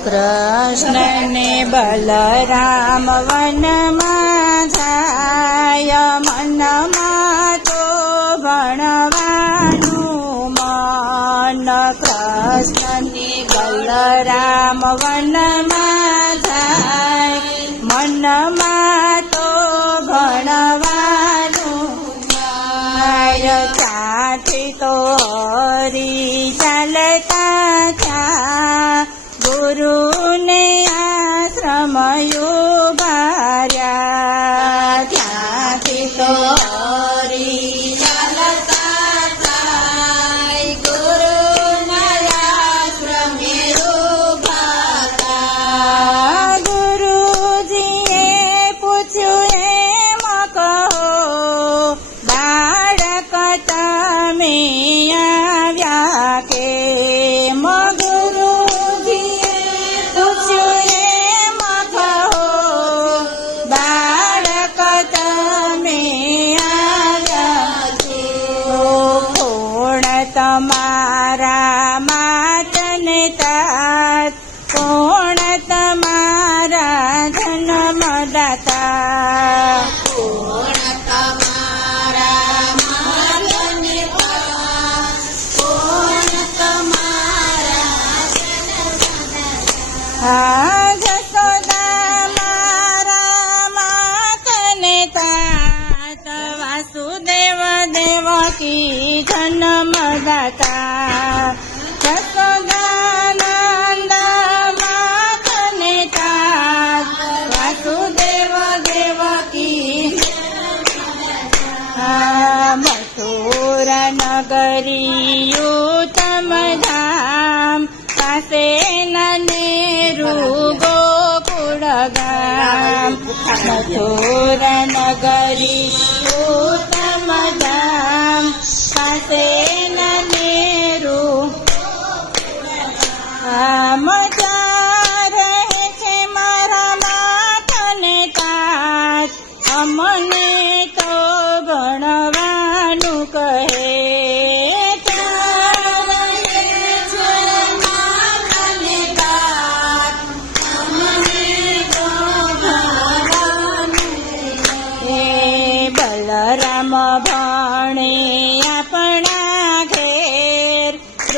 કૃષ્ણને બલરામ વનમાં જાય મનમાં તો ભણવાનું મન. કૃષ્ણને બલરામ વનમાં જાય મનમાં કી જન્મદાતા જસોદાનંદ માતને તાત વાસુદેવ દેવકી મથુર નગરીયું તમધામ પાસે નનેરુ ગોકુળ ગામ મથુર નગરી Amadam, Amadam,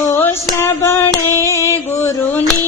सबे गुरुनि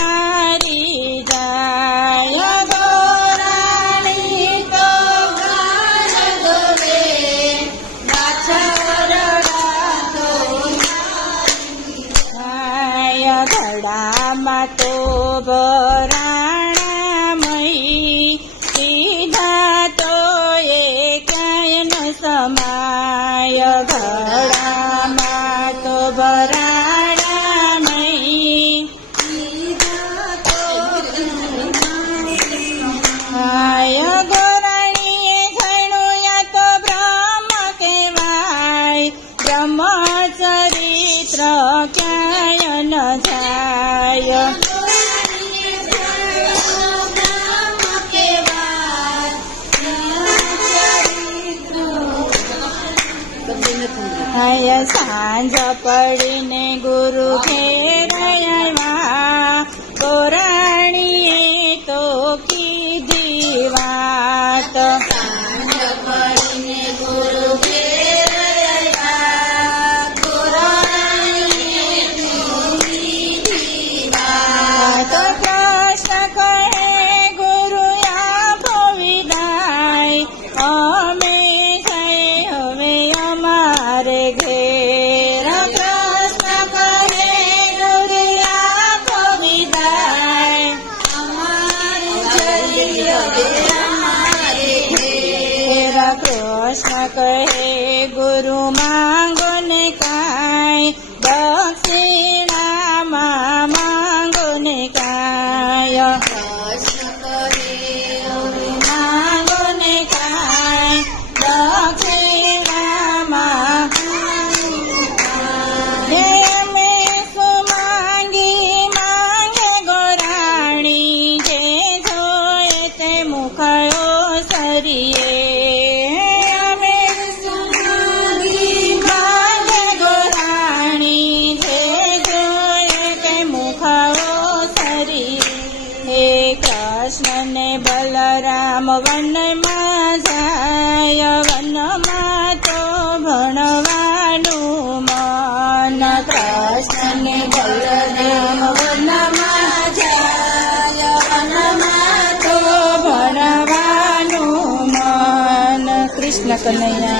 समातो बराणा मै सीधा तो ए के न समायो धडामातो बराणा मै सीधा तो हाय गोरणी छैन या त ब्रह्म के भाय ब्रह्म चरित्र के જાય હાય સાંજ પડીને ગુરુ ઘેર આવ્યા કોરાણીએ કૃષ્ણ કહે ગુરુ માંગો કૃષ્ણ બલરામ વનમાં જાય, વનમાં તો ભણવાનું મન. કૃષ્ણ ને બલરામ તો ભણવાનું કૃષ્ણ કનૈયા